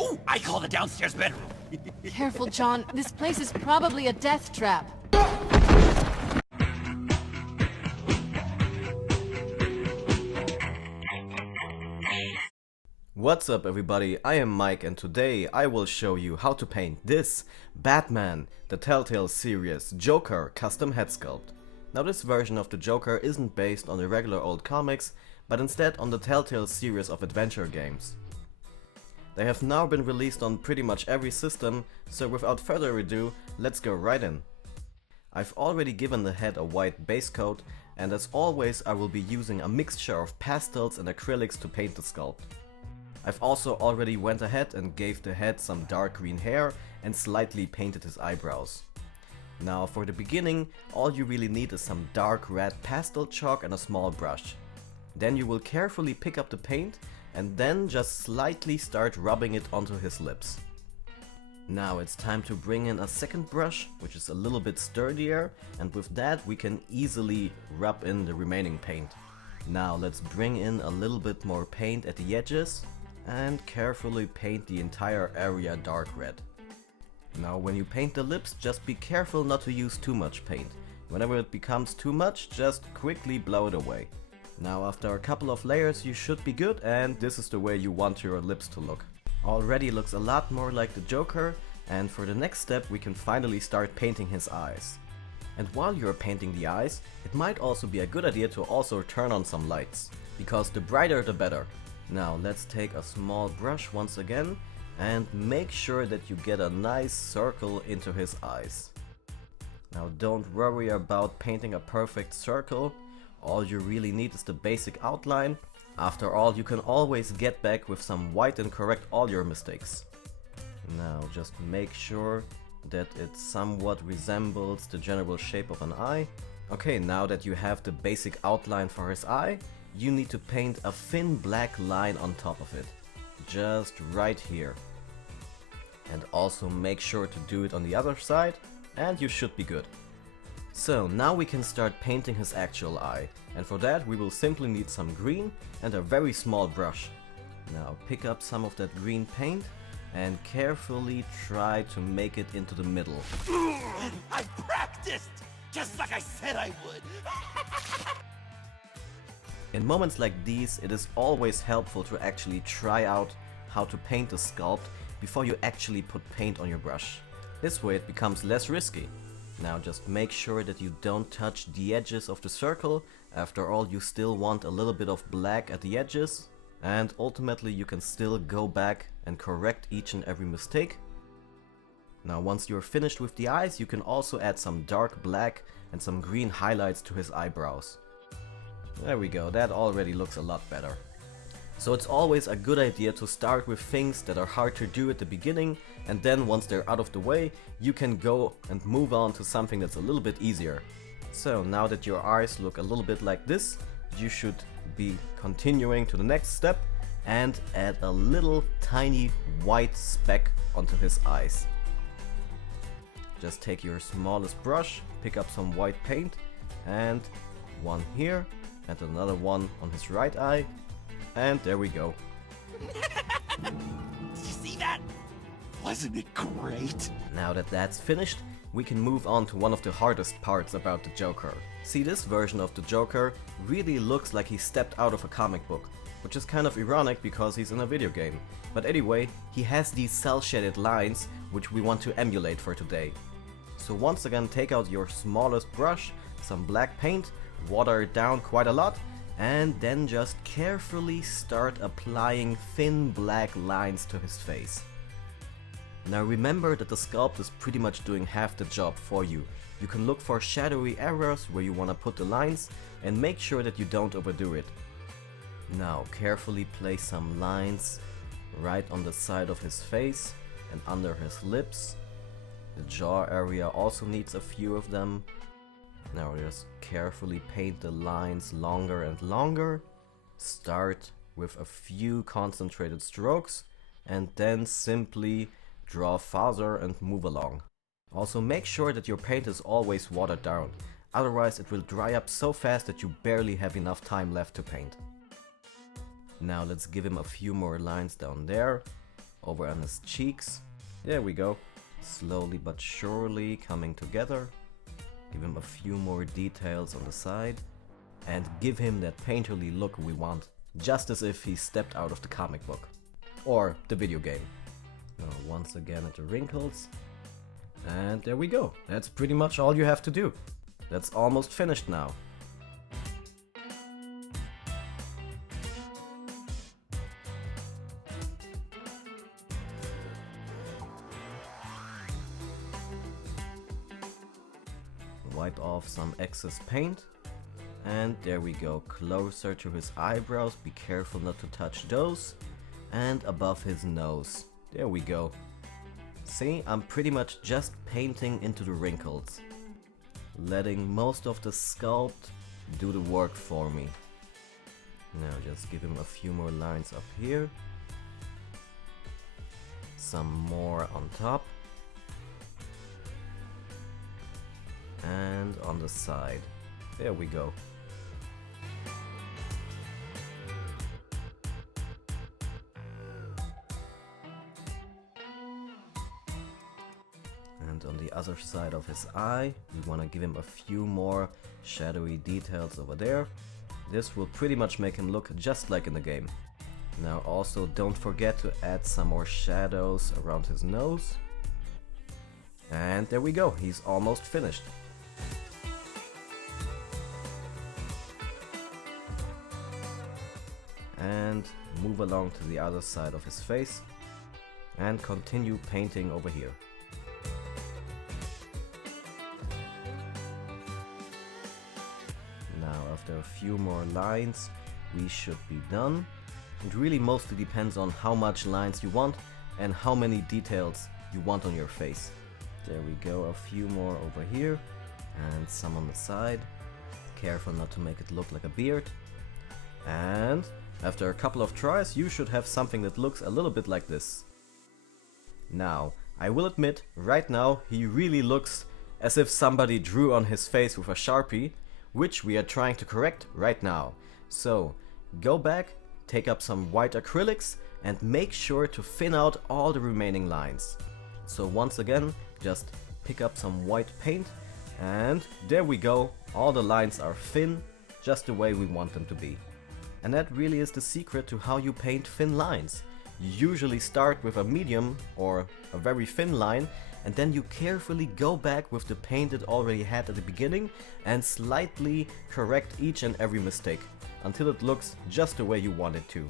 Ooh, I call the downstairs bedroom. Careful, John. This place is probably a death trap. What's up everybody, I am Mike and today I will show you how to paint this Batman, the Telltale series Joker custom head sculpt. Now this version of the Joker isn't based on the regular old comics, but instead on the Telltale series of adventure games. They have now been released on pretty much every system, so without further ado, let's go right in. I've already given the head a white base coat, and as always I will be using a mixture of pastels and acrylics to paint the sculpt. I've also already went ahead and gave the head some dark green hair and slightly painted his eyebrows. Now for the beginning, all you really need is some dark red pastel chalk and a small brush. Then you will carefully pick up the paint and then just slightly start rubbing it onto his lips. Now it's time to bring in a second brush, which is a little bit sturdier, and with that we can easily rub in the remaining paint. Now let's bring in a little bit more paint at the edges and carefully paint the entire area dark red. Now when you paint the lips, just be careful not to use too much paint. Whenever it becomes too much, just quickly blow it away. Now after a couple of layers you should be good, and this is the way you want your lips to look. Already looks a lot more like the Joker, and for the next step we can finally start painting his eyes. And while you're painting the eyes, it might also be a good idea to also turn on some lights, because the brighter the better. Now let's take a small brush once again and make sure that you get a nice circle into his eyes. Now don't worry about painting a perfect circle, all you really need is the basic outline. After all, you can always get back with some white and correct all your mistakes. Now just make sure that it somewhat resembles the general shape of an eye. Okay, now that you have the basic outline for his eye, you need to paint a thin black line on top of it, just right here. And also make sure to do it on the other side, and you should be good. So now we can start painting his actual eye, and for that we will simply need some green and a very small brush. Now pick up some of that green paint and carefully try to make it into the middle. I practiced, just like I said I would. In moments like these, it is always helpful to actually try out how to paint the sculpt before you actually put paint on your brush. This way it becomes less risky. Now just make sure that you don't touch the edges of the circle. After all, you still want a little bit of black at the edges, and ultimately you can still go back and correct each and every mistake. Now once you're finished with the eyes, you can also add some dark black and some green highlights to his eyebrows. There we go, that already looks a lot better. So it's always a good idea to start with things that are hard to do at the beginning, and then once they're out of the way, you can go and move on to something that's a little bit easier. So now that your eyes look a little bit like this, you should be continuing to the next step and add a little tiny white speck onto his eyes. Just take your smallest brush, pick up some white paint, and one here, and another one on his right eye, and there we go. Did you see that? Wasn't it great? Now that that's finished, we can move on to one of the hardest parts about the Joker. See, this version of the Joker really looks like he stepped out of a comic book, which is kind of ironic because he's in a video game. But anyway, he has these cel-shaded lines which we want to emulate for today. So once again, take out your smallest brush, some black paint, water it down quite a lot, and then just carefully start applying thin black lines to his face. Now remember that the sculpt is pretty much doing half the job for you. You can look for shadowy areas where you want to put the lines and make sure that you don't overdo it. Now carefully place some lines right on the side of his face and under his lips. The jaw area also needs a few of them. Now just carefully paint the lines longer and longer. Start with a few concentrated strokes and then simply draw farther and move along. Also make sure that your paint is always watered down, otherwise it will dry up so fast that you barely have enough time left to paint. Now let's give him a few more lines down there, over on his cheeks. There we go. Slowly but surely coming together. Give him a few more details on the side. And give him that painterly look we want. Just as if he stepped out of the comic book. Or the video game. Now once again at the wrinkles. And there we go. That's pretty much all you have to do. That's almost finished now. Wipe off some excess paint. And there we go, closer to his eyebrows, be careful not to touch those. And above his nose. There we go. See, I'm pretty much just painting into the wrinkles. Letting most of the sculpt do the work for me. Now just give him a few more lines up here. Some more on top. And on the side. There we go. And on the other side of his eye, we want to give him a few more shadowy details over there. This will pretty much make him look just like in the game. Now also don't forget to add some more shadows around his nose. And there we go, he's almost finished. And move along to the other side of his face and continue painting over here. Now after a few more lines we should be done. It really mostly depends on how much lines you want and how many details you want on your face. There we go, a few more over here and some on the side. Careful not to make it look like a beard. And after a couple of tries you should have something that looks a little bit like this. Now, I will admit, right now he really looks as if somebody drew on his face with a Sharpie, which we are trying to correct right now. So, go back, take up some white acrylics and make sure to thin out all the remaining lines. So once again, just pick up some white paint and there we go, all the lines are thin, just the way we want them to be. And that really is the secret to how you paint thin lines. You usually start with a medium or a very thin line and then you carefully go back with the paint it already had at the beginning and slightly correct each and every mistake until it looks just the way you want it to.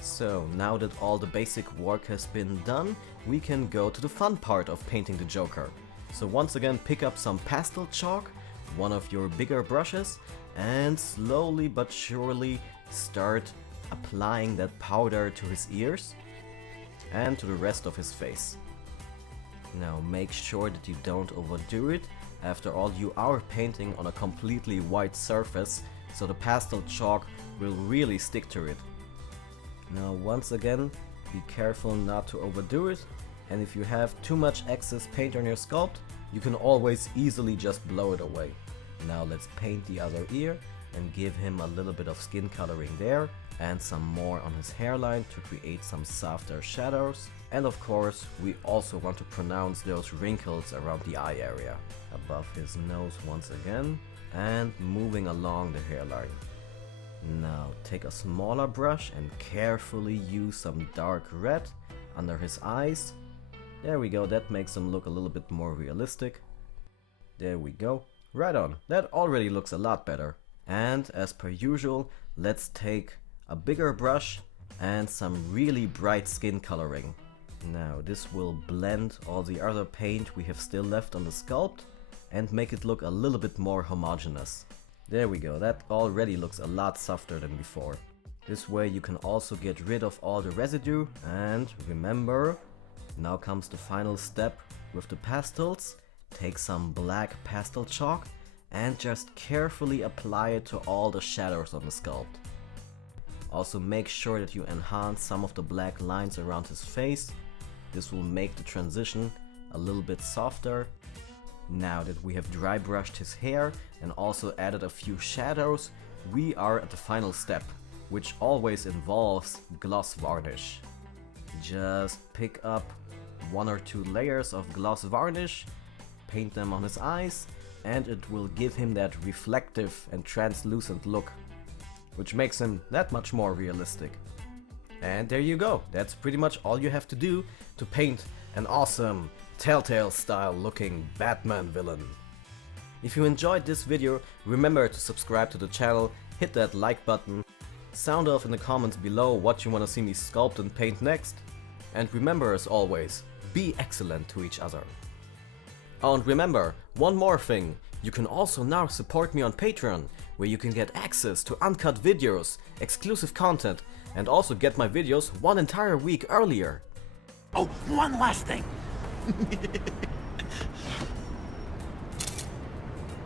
So now that all the basic work has been done, we can go to the fun part of painting the Joker. So once again pick up some pastel chalk, one of your bigger brushes, and slowly but surely start applying that powder to his ears and to the rest of his face. Now make sure that you don't overdo it. After all, you are painting on a completely white surface, so the pastel chalk will really stick to it. Now once again, be careful not to overdo it, and if you have too much excess paint on your sculpt, you can always easily just blow it away. Now let's paint the other ear and give him a little bit of skin coloring there and some more on his hairline to create some softer shadows. And of course, we also want to pronounce those wrinkles around the eye area. Above his nose once again and moving along the hairline. Now take a smaller brush and carefully use some dark red under his eyes. There we go, that makes him look a little bit more realistic. There we go. Right on, that already looks a lot better. And as per usual, let's take a bigger brush and some really bright skin coloring. Now this will blend all the other paint we have still left on the sculpt and make it look a little bit more homogeneous. There we go, that already looks a lot softer than before. This way you can also get rid of all the residue, and remember, now comes the final step with the pastels. Take some black pastel chalk and just carefully apply it to all the shadows on the sculpt. Also make sure that you enhance some of the black lines around his face. This will make the transition a little bit softer. Now that we have dry brushed his hair and also added a few shadows, we are at the final step, which always involves gloss varnish. just pick up 1 or 2 layers of gloss varnish, paint them on his eyes, and it will give him that reflective and translucent look, which makes him that much more realistic. And there you go, that's pretty much all you have to do to paint an awesome Telltale style looking Batman villain. If you enjoyed this video, remember to subscribe to the channel, hit that like button, sound off in the comments below what you want to see me sculpt and paint next, and remember, as always, be excellent to each other. Oh, and remember, one more thing, you can also now support me on Patreon, where you can get access to uncut videos, exclusive content, and also get my videos 1 entire week earlier. Oh, one last thing.